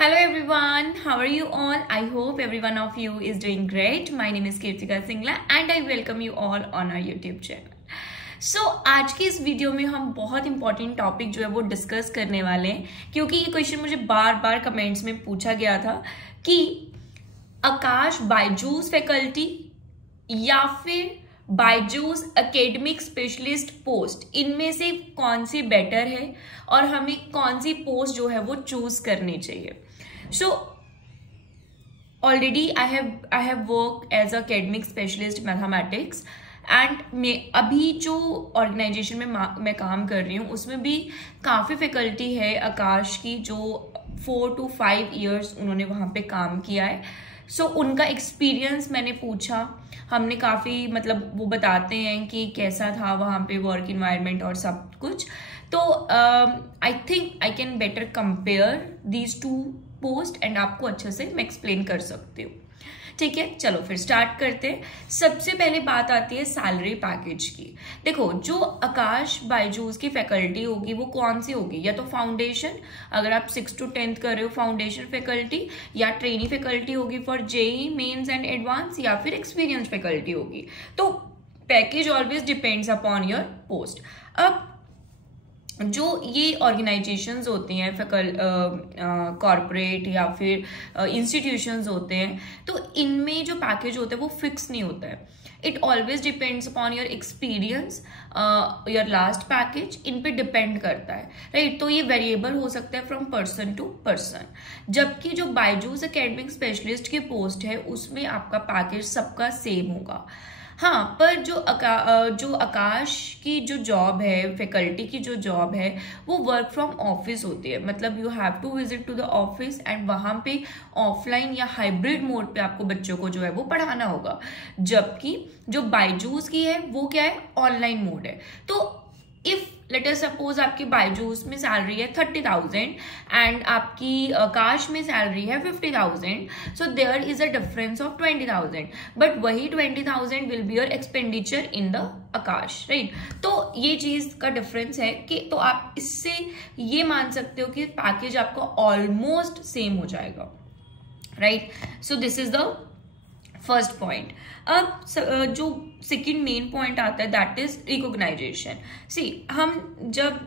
Hello everyone, how are you all? I hope every one of you is doing great. My name is Kirtika Singla and I welcome you all on our YouTube channel. So आज की इस video में हम बहुत important topic जो है वो discuss करने वाले हैं, क्योंकि ये क्वेश्चन मुझे बार बार कमेंट्स में पूछा गया था कि आकाश बायजूस फैकल्टी या फिर बायजूस एकेडमिक स्पेशलिस्ट पोस्ट, इनमें से कौन सी बेटर है और हमें कौन सी पोस्ट जो है वो चूज करनी चाहिए. So already I have worked as a academic specialist mathematics and मैं अभी जो ऑर्गेनाइजेशन में मैं काम कर रही हूँ उसमें भी काफ़ी फैकल्टी है आकाश की जो 4 to 5 years उन्होंने वहाँ पे काम किया है. सो उनका एक्सपीरियंस मैंने पूछा, हमने काफ़ी वो बताते हैं कि कैसा था वहाँ पे वर्क इन्वायरमेंट और सब कुछ. तो I think I can better compare these two post and आपको अच्छे से मैं एक्सप्लेन कर सकती हूँ. ठीक है, चलो फिर स्टार्ट करते हैं. सबसे पहले बात आती है सैलरी पैकेज की. देखो, जो आकाश बायजूस की फैकल्टी होगी वो कौन सी होगी, या तो फाउंडेशन, अगर आप 6th to 10th कर रहे हो फाउंडेशन फैकल्टी, या ट्रेनी फैकल्टी होगी for JEE mains and advance, या फिर एक्सपीरियंस फैकल्टी होगी. तो package always depends upon your post. अब जो ये ऑर्गेनाइजेशंस होती हैं कॉरपोरेट या फिर इंस्टीट्यूशंस होते हैं, तो इनमें जो पैकेज होता है वो फिक्स नहीं होता है. It always depends upon your experience, your last package, इन पे डिपेंड करता है, राइट. तो ये वेरिएबल हो सकता है फ्रॉम पर्सन टू पर्सन. जबकि जो बायजूस एकेडमिक स्पेशलिस्ट की पोस्ट है उसमें आपका पैकेज सबका सेम होगा. हाँ, पर जो आकाश की जो जॉब है, फैकल्टी की जो जॉब है, वो वर्क फ्रॉम ऑफिस होती है. मतलब you have to visit to the office and वहाँ पे ऑफलाइन या हाइब्रिड मोड पे आपको बच्चों को जो है वो पढ़ाना होगा. जबकि जो बायजूस की है वो क्या है, ऑनलाइन मोड है. तो इफ लेट अस सपोज आपकी बायजूस में सैलरी है 30,000 एंड आपकी आकाश में सैलरी है 50,000, so there is a difference of 20,000, but वही 20,000 will be your expenditure in the Aakash, right. तो ये चीज का डिफरेंस है कि तो आप इससे ये मान सकते हो कि पैकेज आपका ऑलमोस्ट सेम हो जाएगा, right. So this is the first point. अब जो सेकंड मेन पॉइंट आता है दैट इज रिकॉग्नाइजेशन. सी, हम जब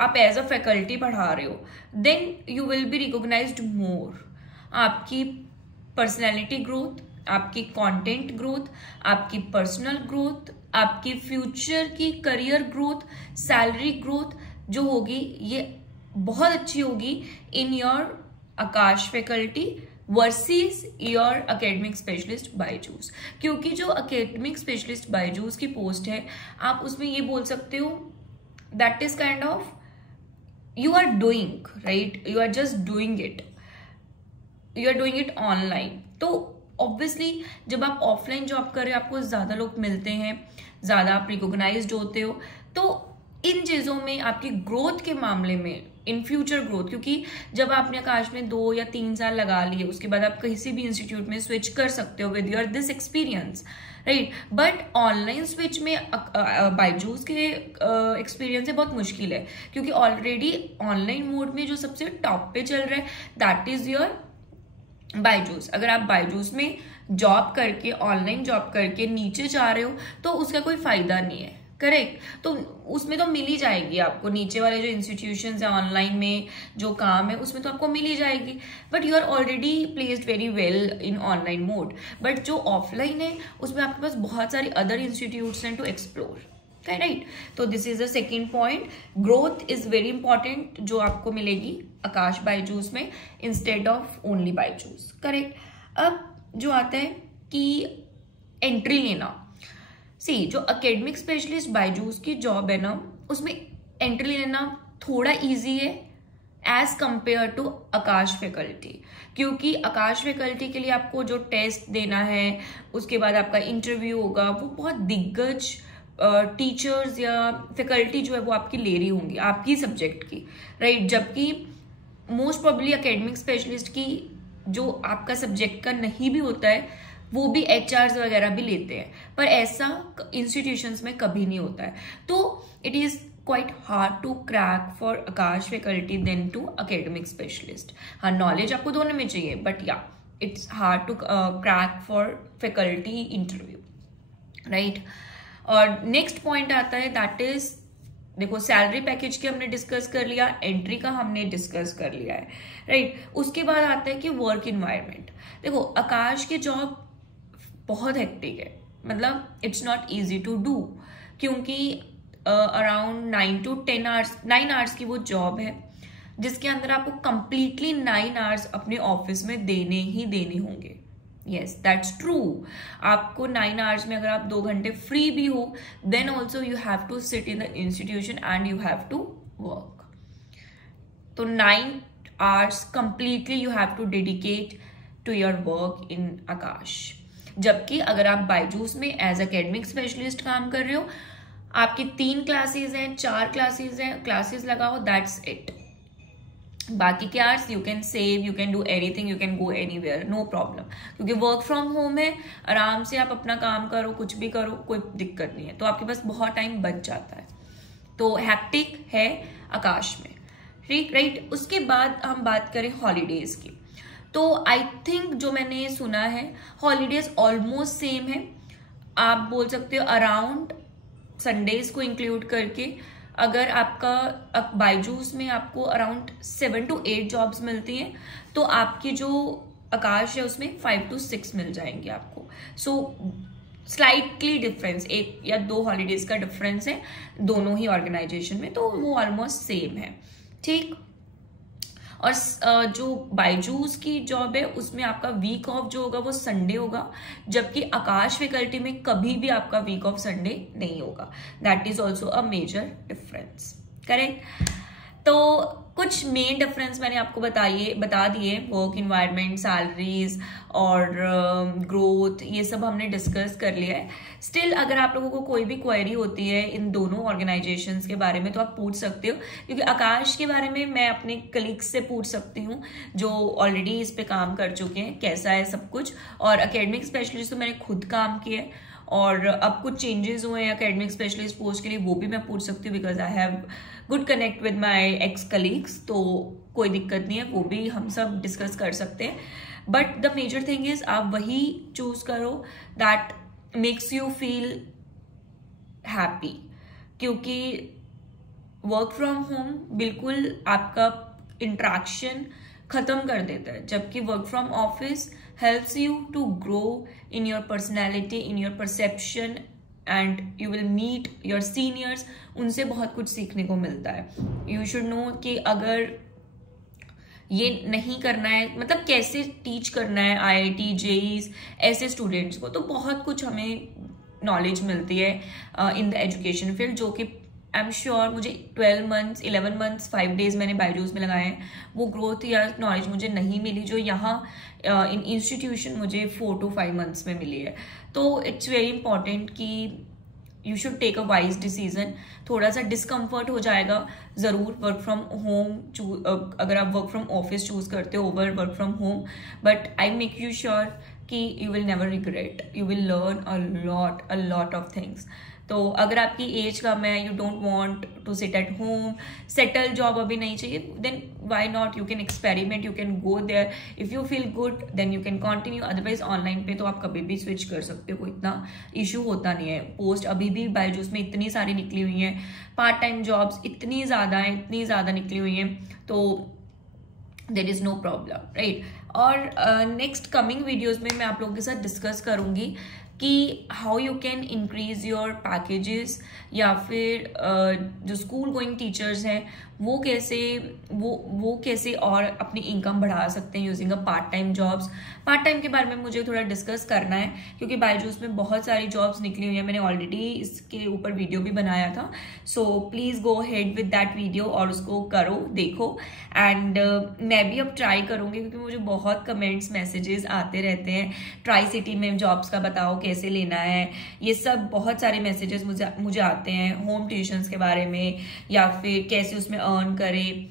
आप एज अ फैकल्टी पढ़ा रहे हो then you will be recognised more. आपकी पर्सनैलिटी ग्रोथ, आपकी कंटेंट ग्रोथ, आपकी पर्सनल ग्रोथ, आपकी फ्यूचर की करियर ग्रोथ, सैलरी ग्रोथ जो होगी ये बहुत अच्छी होगी in your Aakash faculty versus your academic specialist Byju's. क्योंकि जो एकेडमिक स्पेशलिस्ट बायजूस की पोस्ट है आप उसमें ये बोल सकते हो that is kind of you are doing, right, you are just doing it, you are doing it online. तो ऑब्वियसली जब आप ऑफलाइन जॉब कर रहे हो आपको ज्यादा लोग मिलते हैं, ज्यादा आप रिकॉग्नाइज्ड होते हो. तो इन चीजों में आपकी ग्रोथ के मामले में, इन फ्यूचर ग्रोथ, क्योंकि जब आपने आकाश में 2 या 3 साल लगा लिए उसके बाद आप किसी भी इंस्टीट्यूट में स्विच कर सकते हो with your this experience, right. But online switch में बायजूस के एक्सपीरियंस से बहुत मुश्किल है, क्योंकि ऑलरेडी ऑनलाइन मोड में जो सबसे टॉप पे चल रहा है दैट इज योर बायजूस. अगर आप बायजूस में जॉब करके, ऑनलाइन जॉब करके नीचे जा रहे हो तो उसका कोई फायदा नहीं है, करेक्ट. तो उसमें तो मिल ही जाएगी आपको, नीचे वाले जो इंस्टीट्यूशंस है ऑनलाइन में जो काम है उसमें तो आपको मिल ही जाएगी, but you are already placed very well in online mode. But जो ऑफलाइन है उसमें आपके पास बहुत सारे अदर इंस्टीट्यूट्स हैं to explore, right. So this is the second point. Growth is very important जो आपको मिलेगी आकाश बायजूस में instead of only Byju's, correct. अब जो आता है कि एंट्री लेना. सी, जो एकेडमिक स्पेशलिस्ट बायजूस की जॉब है ना उसमें एंट्री लेना थोड़ा इजी है as compare to Aakash faculty. क्योंकि आकाश फैकल्टी के लिए आपको जो टेस्ट देना है उसके बाद आपका इंटरव्यू होगा, वो बहुत दिग्गज टीचर्स या फैकल्टी जो है वो आपकी ले रही होंगी, आपकी सब्जेक्ट की, राइट. जबकि मोस्ट प्रोबेबली एकेडमिक स्पेशलिस्ट की जो आपका सब्जेक्ट का नहीं भी होता है वो भी एचआर्स वगैरह भी लेते हैं, पर ऐसा इंस्टीट्यूशंस में कभी नहीं होता है. तो it is quite hard to crack for Akash faculty than to academic specialist. हाँ, knowledge आपको दोनों में चाहिए, but yeah, it's hard to crack for faculty interview, right? और next point आता है, that is, देखो सैलरी पैकेज के हमने डिस्कस कर लिया, एंट्री का हमने डिस्कस कर लिया है, राइट? उसके बाद आता है कि वर्क इन्वायरमेंट। देखो आकाश की जॉब बहुत हेक्टिक है, मतलब it's not easy to do, क्योंकि अराउंड 9 to 10 आवर्स, 9 आवर्स की वो जॉब है जिसके अंदर आपको कंप्लीटली 9 आवर्स अपने ऑफिस में देने ही देने होंगे। Yes, that's true. आपको 9 आवर्स में अगर आप 2 घंटे फ्री भी हो, then also you have to sit in the institution and you have to work. तो 9 hours completely you have to dedicate to your work in Aakash. जबकि अगर आप बायजूस में एज एकेडमिक स्पेशलिस्ट काम कर रहे हो, आपकी 3 क्लासेस हैं, 4 क्लासेस हैं, क्लासेस लगाओ, दैट्स इट। बाकी के hours you can save, you can do anything, you can go anywhere, no problem, क्योंकि वर्क फ्रॉम होम है, आराम से आप अपना काम करो, कुछ भी करो, कोई दिक्कत नहीं है। तो आपके पास बहुत टाइम बच जाता है। तो हैक्टिक है आकाश में, ठीक, राइट? उसके बाद हम बात करें हॉलीडेज की, तो आई थिंक जो मैंने सुना है हॉलीडेज ऑलमोस्ट सेम है। आप बोल सकते हो अराउंड संडेज को इंक्लूड करके, अगर आपका बायजूस में आपको अराउंड 7 to 8 जॉब्स मिलती हैं, तो आपकी जो आकाश है उसमें 5 to 6 मिल जाएंगे आपको। सो स्लाइटली डिफरेंस, 1 या 2 हॉलीडेज का डिफरेंस है दोनों ही ऑर्गेनाइजेशन में, तो वो ऑलमोस्ट सेम है, ठीक। और जो बायजूस की जॉब है उसमें आपका वीक ऑफ जो होगा वो संडे होगा, जबकि आकाश फैकल्टी में कभी भी आपका वीक ऑफ संडे नहीं होगा। That is also a major difference, correct? तो कुछ मेन डिफरेंस मैंने आपको बता दिए, वर्क इन्वायरमेंट, सैलरीज और ग्रोथ, ये सब हमने डिस्कस कर लिया है। स्टिल अगर आप लोगों को कोई भी क्वेरी होती है इन दोनों ऑर्गेनाइजेशंस के बारे में तो आप पूछ सकते हो, क्योंकि आकाश के बारे में मैं अपने कलीग्स से पूछ सकती हूँ जो ऑलरेडी इस पे काम कर चुके हैं, कैसा है सब कुछ। और एकेडमिक स्पेशलिस्ट तो मैंने खुद काम किया है, और अब कुछ चेंजेस हुए हैं एकेडमिक स्पेशलिस्ट पोस्ट के लिए, वो भी मैं पूछ सकती हूँ, because I have good connect with my x colleagues, तो कोई दिक्कत नहीं है, वो भी हम सब डिस्कस कर सकते हैं। But the major thing is आप वही चूज करो that makes you feel happy, क्योंकि वर्क फ्रॉम होम बिल्कुल आपका इंट्रैक्शन खत्म कर देता है, जबकि work from office helps you to grow in your personality, in your perception, and you will meet your seniors. उनसे बहुत कुछ सीखने को मिलता है। You should know कि अगर ये नहीं करना है, मतलब कैसे टीच करना है IIT JEEs ऐसे स्टूडेंट्स को, तो बहुत कुछ हमें नॉलेज मिलती है इन द एजुकेशन फील्ड, जो कि आई एम श्योर मुझे 12 months 11 months 5 days मैंने बायजूस में लगाए हैं, वो ग्रोथ या नॉलेज मुझे नहीं मिली जो यहाँ इन इंस्टीट्यूशन मुझे 4 to 5 months में मिली है। तो इट्स वेरी इंपॉर्टेंट कि you should take a wise decision. थोड़ा सा डिस्कम्फर्ट हो जाएगा ज़रूर वर्क फ्रॉम होम अगर आप वर्क फ्रॉम ऑफिस चूज करते हो over work from home, but I make you sure कि you will never regret, you will learn a lot of things. तो अगर आपकी एज कम है, you don't want to sit at home, settle job अभी नहीं चाहिए, then why not, you can experiment, you can go there, if you feel good then you can continue. Otherwise online पे तो आप कभी भी स्विच कर सकते हो, कोई इतना इशू होता नहीं है। पोस्ट अभी भी बायजूस में इतनी सारी निकली हुई हैं, पार्ट टाइम जॉब्स इतनी ज़्यादा निकली हुई हैं, तो there is no problem, right? और नेक्स्ट कमिंग वीडियोज में मैं आप लोगों के साथ डिस्कस करूंगी कि how you can increase your packages, या फिर जो स्कूल गोइंग टीचर्स हैं वो कैसे और अपनी इनकम बढ़ा सकते हैं using a part time jobs. Part time के बारे में मुझे थोड़ा डिस्कस करना है, क्योंकि बायजूस में बहुत सारी जॉब्स निकली हुई हैं, मैंने ऑलरेडी इसके ऊपर वीडियो भी बनाया था। So please go head with that video और उसको करो, देखो। एंड मैं भी अब ट्राई करूँगी, क्योंकि मुझे बहुत कमेंट्स मैसेजेस आते रहते हैं, ट्राई सिटी में जॉब्स का बताओ कैसे लेना है, ये सब बहुत सारे मैसेजेस मुझे आते हैं, होम ट्यूशंस के बारे में, या फिर कैसे उसमें अर्न करें,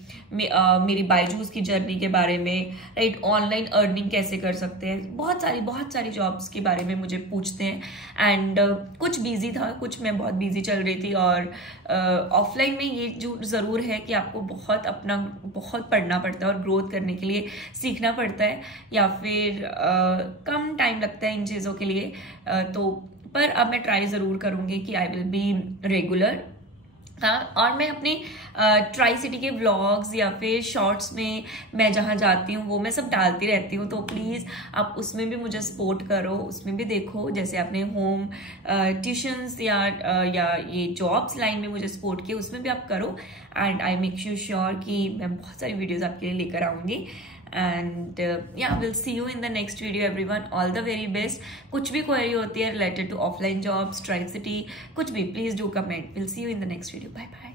मेरी बायजूस की जर्नी के बारे में, राइट, ऑनलाइन अर्निंग कैसे कर सकते हैं, बहुत सारी जॉब्स के बारे में मुझे पूछते हैं। एंड कुछ बिजी था, कुछ मैं बहुत बिजी चल रही थी। और ऑफलाइन में ये जो ज़रूर है कि आपको बहुत पढ़ना पड़ता है और ग्रोथ करने के लिए सीखना पड़ता है, या फिर कम टाइम लगता है इन चीज़ों के लिए। पर अब मैं ट्राई ज़रूर करूँगी कि आई विल बी रेगुलर। हाँ, और मैं अपने ट्राई सिटी के व्लॉग्स या फिर शॉर्ट्स में मैं जहाँ जाती हूँ वो मैं सब डालती रहती हूँ, तो प्लीज़ आप उसमें भी मुझे सपोर्ट करो, उसमें भी देखो। जैसे आपने होम ट्यूशन्स या ये जॉब्स लाइन में मुझे सपोर्ट किया, उसमें भी आप करो। And I make you sure कि मैं बहुत सारी वीडियोज़ आपके लिए लेकर आऊँगी। And yeah, we'll see you in the next video everyone. All the very best. कुछ भी क्वेरी होती है related to offline jobs, tribe city, कुछ भी, please do comment. We'll see you in the next video. Bye bye.